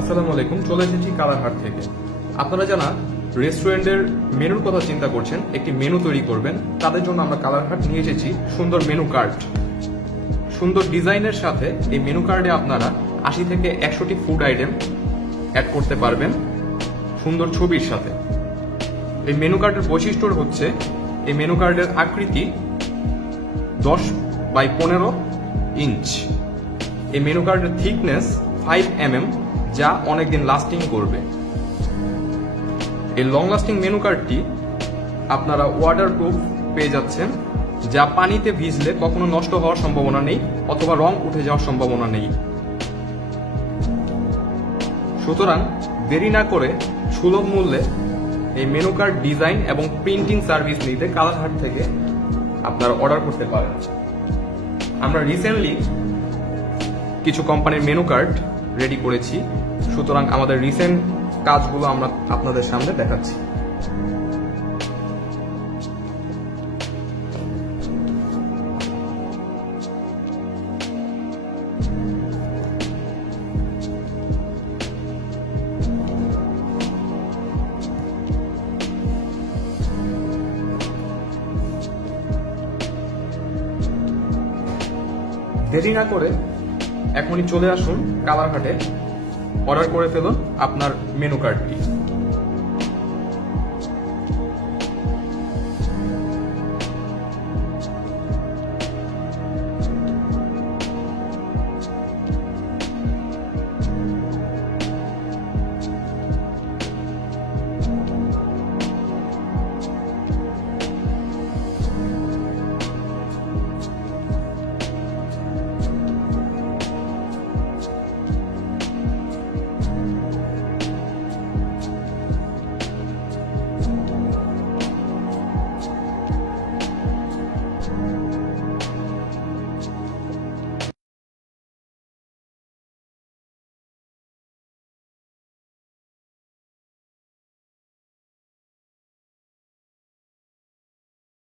আসসালামু আলাইকুম, চলে এসেছি কালারহাট থেকে। আপনারা যারা রেস্টুরেন্টের মেনুর কথা চিন্তা করছেন, একটি মেনু তৈরি করবেন, তাদের জন্য আমরা কালারহাট নিয়ে এসেছি সুন্দর মেনু কার্ড। সুন্দর ডিজাইনের সাথে এই মেনু কার্ডে আপনারা আশি থেকে একশোটি ফুড আইটেম অ্যাড করতে পারবেন সুন্দর ছবির সাথে। এই মেনু কার্ডের বৈশিষ্ট্য হচ্ছে, এই মেনু কার্ডের আকৃতি দশ বাই পনেরো ইঞ্চ। এই মেনু কার্ডের থিকনেস ফাইভ এম যা অনেকদিন লাস্টিং করবে। এই লং লাস্টিং মেনু কার্ডটি আপনারা ওয়াটার প্রুফ পেয়ে যাচ্ছেন, যা পানিতে ভিজলে কখনো নষ্ট হওয়ার সম্ভাবনা নেই অথবা রং উঠে যাওয়ার সম্ভাবনা নেই। সুতরাং দেরি না করে সুলভ মূল্যে এই মেনু কার্ড ডিজাইন এবং প্রিন্টিং সার্ভিস নিতে কালারহাট থেকে আপনারা অর্ডার করতে পারেন। আমরা রিসেন্টলি কিছু কোম্পানির মেনু কার্ড রেডি করেছি। সুতরাং আমাদের রিসেন্ট কাজগুলো আমরা আপনাদের সামনে দেখাচ্ছি। দেরি না করে এখনই চলে আসুন কালারঘাটে অর্ডার করে ফেলুন আপনার মেনু কার্ডটি